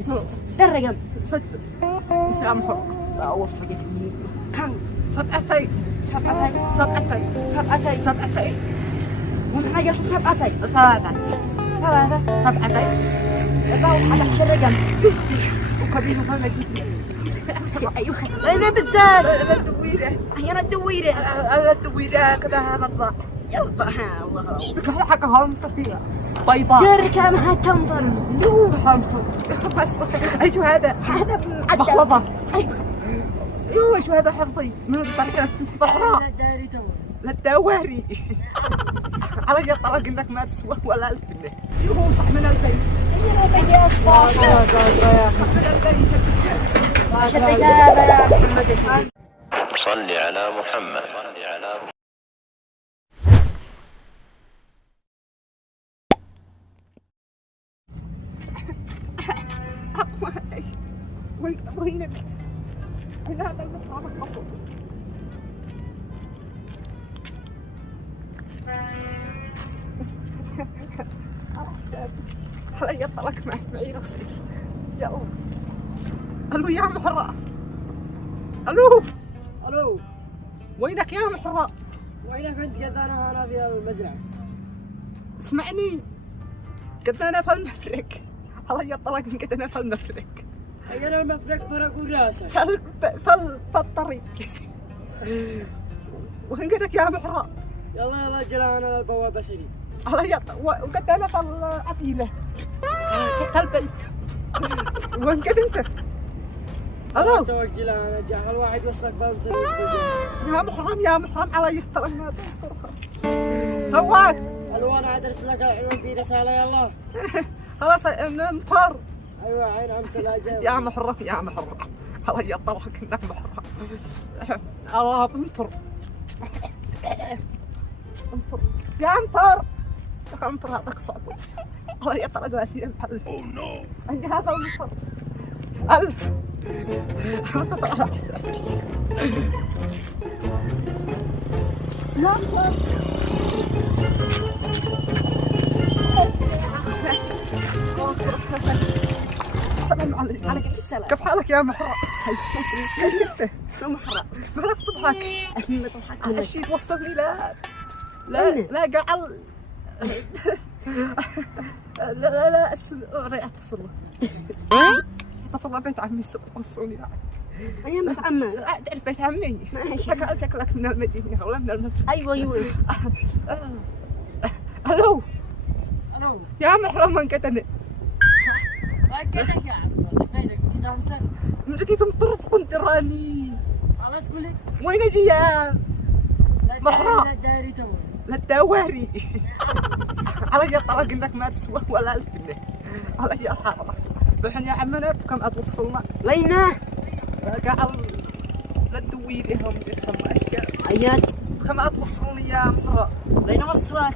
الرقم صدق يا محر لا أوفقك. كم؟ 7 7 7 ومن قلت 7 7 3 7 يضاوح على الرقم وكبير فمك أيوه أين بالزاد؟ الدويرة أنا الدويرة الدويرة كذا نطلع يلا ها الله بكل حقها مستفيدة بيضاء يركا ما تنظر لو حمصر بس ايش هذا؟ هذا مخلطة أيوه ايوه ايش هذا حفظي من الطريقة بحراء للدواري على طلاق انك ما تسوى ولا 1000 جنيه هو صح من 2000 يا صباح صح من 2000 شد إجابة يا محمد. صل على محمد صل على أقوى وين هذا المطعم القصر هلا يطلق معي رصيد يا أم ألو يا محرة الو وينك يا محرة وينك انت؟ قد انا هنا في المزرعه. اسمعني قد أنا في المفرق هلا يطلق قد أنا في المفرق اي انا المفرق فرق وراسك. في الطريق وين قدك يا محرة يلا جلا انا البوابه سري. هلا وقد أنا في العقيلة في البيت وين قد أنت الو توجه انا جا الواحد وصلك بامتى يا محرم على يحترم ما هواك الو انا ادرس لك العنوان في رساله. يلا خلاص نمطر ايوه عين عمت الاجابه يا محرم الله يطلعك انك محرم الله بمطر امطر يا امطر امطر هذاك صعب الله يطلع واسير الحل عندي هذا المطر ألف اتصل على حسابي يا مطر السلام عليكم. عليكم السلام. كيف حالك يا محرم؟ كيف انت؟ شو محرم؟ مالك تضحك؟ أهلا تضحك. الشيء توصلني لا قال لا اتصل اتصل بيت عمي وصلني بعد. أيام بيت عمك. تعرف بيت عمي؟ ماشي. شكلك من المدينة ولا من المدينة؟ أيوه الو الو يا محرم وين كنت انا؟ وينك يا عم؟ فينك كنت عم تسال؟ من جيت مطر كنت راني خلاص قول لي وين اجي يا محرم؟ لا داري تو للدواري على طلاق انك ما تسوى ولا 1000 جنيه على يا حرام بحن يا عمنا بكم اتوصلنا وينه؟ قال للدويري هم يسمى اشياء عياد بكم اتوصلني يا محرم وين وصلك؟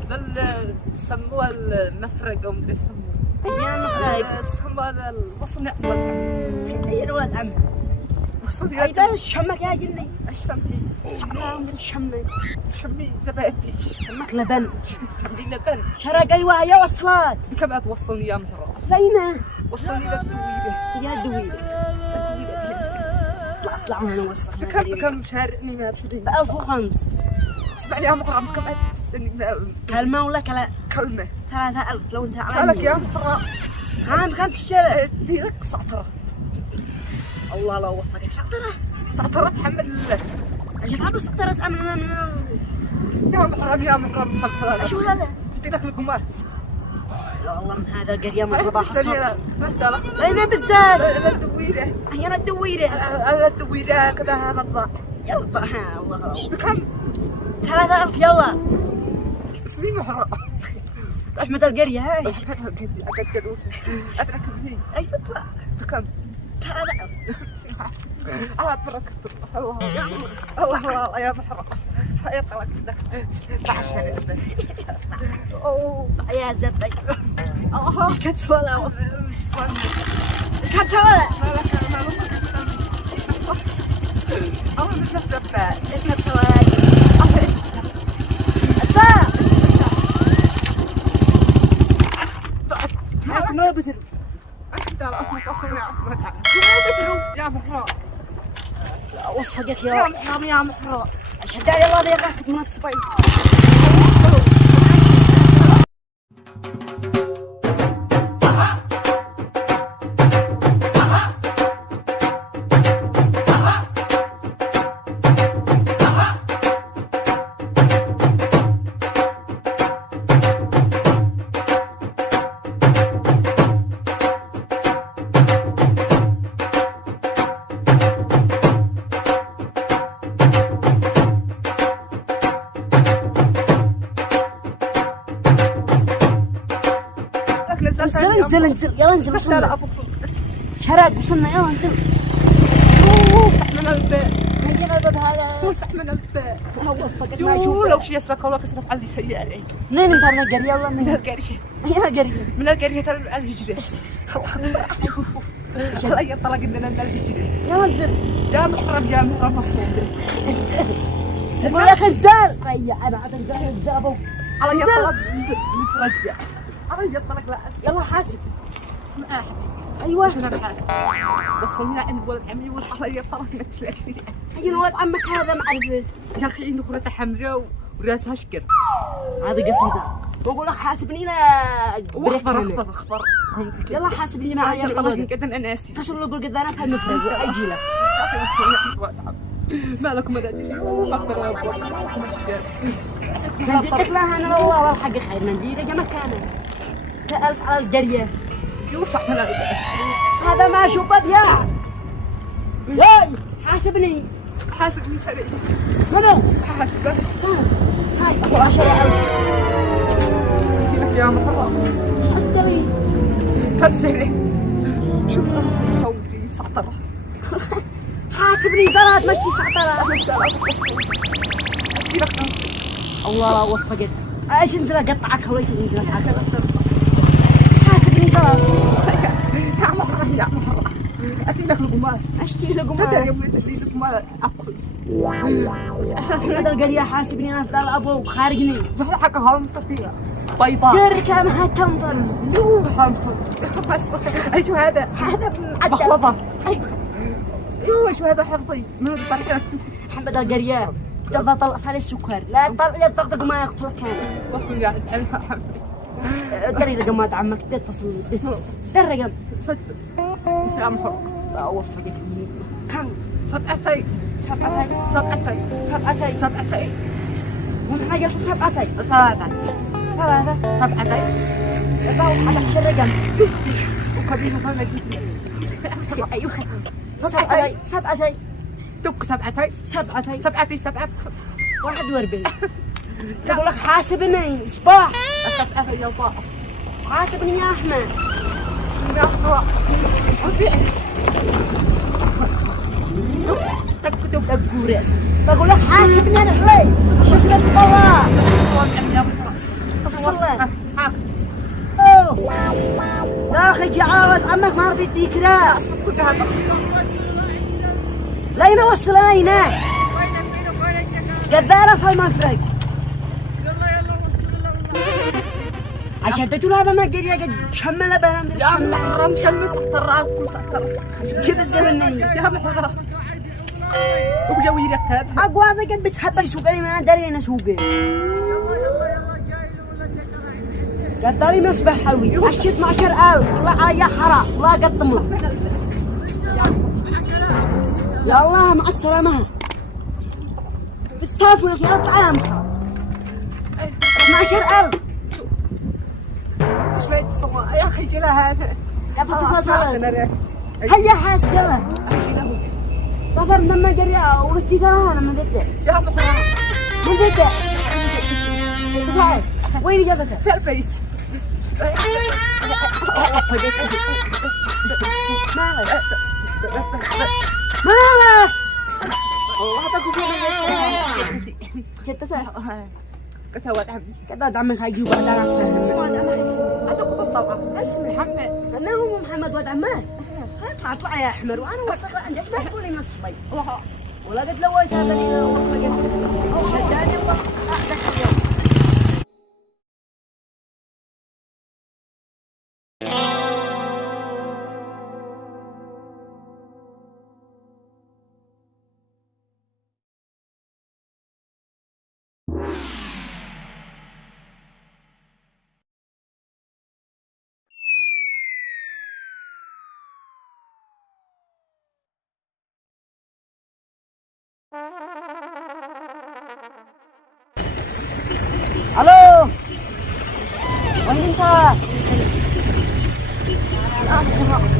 سموها المفرق او مدري يسموها يا مفرق. سموها الوصل نعمل أي الواد عم. وصل هيدا شمك يا جني. ايش سمي؟ سلام شمك. شمي زبادي شمك لبن. شمي لبن شرق أيوة يا وصلك. بكم اتوصلني يا محرم؟ وينه؟ وصلني للدويري يا دويرة. اطلع أنا وصلك. بكم شارعني ما في ب 1005. اسمع يا محرم بكم كلمة ولا كلا؟ كلمة 3000 لو أنت سألك عارف. يا محرم كم كم تشتري؟ ادي لك سعطرة الله لا وفقك. سقطرة. سعطرة تحمل الله أجيب عبر سقطرة أسأل يا محرم شو هذا؟ ادي لك القمار لا والله من هذا القرية من صباح الصبح. ما أين بالزاد؟ الدويرة أنا الدويرة. الدويرة كذا نطلع يلا ها الله. بكم؟ 3000 يلا. اسمي محرم أحمد القرية هاي. أقدر أدرك مني أي بطلع. بكم؟ 3000. بركة الله الله يا محرم يطلع لك تعشر اوه يا زبي. اه كبت ولا كبت ولا. الله مثل الزبال كبت ولا. الساعة. ما بتر. أنت رأسك أصلا يا محرم وفقك يا يا محرم يا محرم اشهد ان لا اله الا الله راكب من الصبي. انزل انزل يلا انزل وصلنا شرق وصلنا يلا انزل. صح من البيت عندنا الباب هذا صح من البيت الله وفقك ما يو اشوف لو شي يسرق الله كسرف على سياري منين انت من القريه ولا من من القرية هنا القريه؟ من القرية الهجرة الله يطلق اننا من الهجرة يلا انزل يا محرم الصوت يقول لك انزل ريح انا عاد انزل انزل ابو الله يطلق نترجع الله يطلق لا اسمع يلا حاسب اسمع ايوه انا بحاسب بس هنا عند ولد عمي والله يطلق نتلاقي حين ولد عمك هذا معرفه يا اخي انه خلته حمراء وراسها شكر هذا قصيده بقول لك حاسبني لا اخضر يلا حاسبني معي يطلق قد انا ناسي تصل له قول قد انا فهم فرق اجي لك مالك مدى منديلك لا انا والله والحق خير منديلك مكانه كألف على القريه يوصح من هذا ما شو بديا ياي حاسبني حاسبني سريع منو حاسبك هاي 10,000 لك يا محرم حضري طب سريع شو أمسك فوتي سعطرة حاسبني زراد مشي سعطرة الله وفقك ايش انزل اقطعك ولا ايش انزل حاسبني زراد يا محرم أتي لك القماش اشتي لكم تدري يا أمي تدري لك ما أكل هذا القرية حاسبني انا افضل ابو خارجني ضحك هرم صفية بيضاء قرك ما تنظر يو هرم ايش هذا بخلطة ايوه ايش هذا حفظي من الطريقة محمد القرية تفضل طلعت عليه السكر لا تطقطق ما يقتلك كان وصل يعني دري رقم ما عمك تتصل در رقم يا محرم اوفقك كم 7 سبعتين ومن حاجة 7 ثلاثة 7 يبقى على 10 رقم وكبير فما ايوه 7 تك 7 في 7 41 يقول لك حاسبني صباح 7 يا باص حاسبني يا احمد يا تكتب راسك بقول لك حاسبني انا ليه شو اسمك بالله تصل له يا اخي جعاوة عمك ما رضي يديك راس لا ينوصل علينا قدارة في المفرق عشان تقول هذا ما قريه قد شمله بنا يا محرم شم سحتر كل سحتر جيب الزمني يا محرم وجوي ركب اقوى هذا قد بتحب سوقي ما ادري انا سوقي قداري مصباح حلوي اشتري 12,000 لا يا حرام لا قدموا يا الله مع السلامة بتستافوا لك يا طعام 12,000 ايش ما يتصل يا اخي جلا هذا يا اتصلت هيا حاسب يلا ظفر من قريه ورتي تراها انا من ذده يا محرم من ذده وين جابتها؟ في البيت مالك والله تكون في شتتها كذا ولد عمي كذا عمك هيجي وبعد انا افهم ولد عمك عندك في الطاقة اسمه محمد انا هو محمد ولد عمك اطلع يا احمر وانا وصلت عندك ما تقولي نصبي ولا قد لويت هذا اللي شداني والله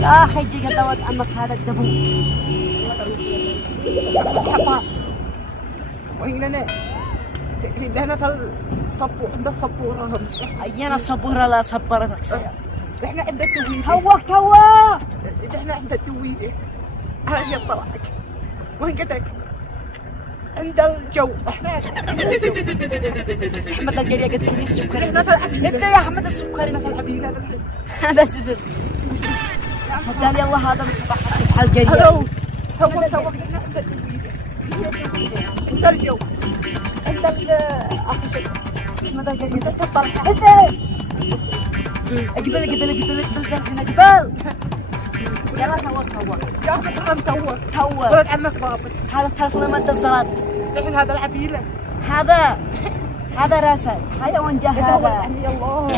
لا حيجي قد ود عمك هذا الدبو. حبا وين انا هنا في الصبور عند الصبورة أينا صبورة لا صبرتك سيارة. احنا عند التويجة هوا احنا عند التويجة هذه الطلعك وين قدك عند الجو احنا عند الجو أحمد القرية قد فيني السكري. احنا في العبيلة أنت يا أحمد السكري. في العبيلة الحين هذا سفر. صدقني الله هذا مصباح صبح القرية. هلو تو احنا عند التويجة عند الجو عند اخر شيء أحمد القرية عند الطلعة أنت أجبل هنا جبال. يلا تور يا اخي حرام تور تور. ولد عمك باطل هذا التلفون ما اتصلت. الحين هذا العبيلة هذا راسك. هيا وين جا هذا؟ يعني الله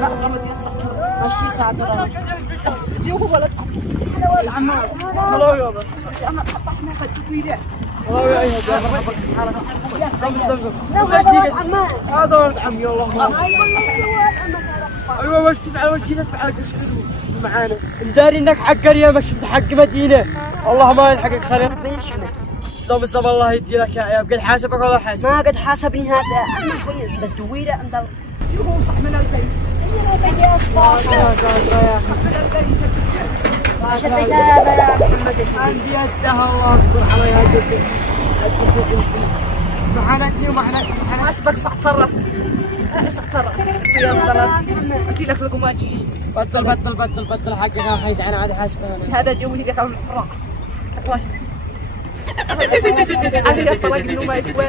لا غمض يقصع ماشي ساعة درا. جيبوا ولدكم هذا ولد عمار. هلا يابا انا قطعنا في التطويرات لا هذا ولد عمار. هذا ولد عمي والله أي والله هذا ولد عمار. ايوه وش تفعل وش تفعل على معانا مداري انك حق قريه مش حق مدينه والله ما يلحقك خير ربنا يشمل. اسلم الله يدي لك يا عيال قد حاسبك والله حاسبك ما قد حاسبني هذا. أنا شوي عند الدويرة عند هو صح من البيت يا أصبار. من البيت شدك هذا يا محمد. عندي يدها الله اكبر عليها يدك معنا اثنين ومعنا حاسبك سعتره سعتره يا طلال ادي لك القماجي بطل حقك خيد انا عاد حاسبه هذا جوي لك على الحراء والله علي الطلاق انه ما يسوى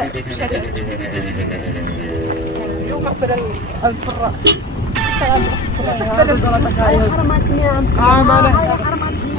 يوم اقفل الفراء حرمتني يا عم. ما نحسب حرمتني.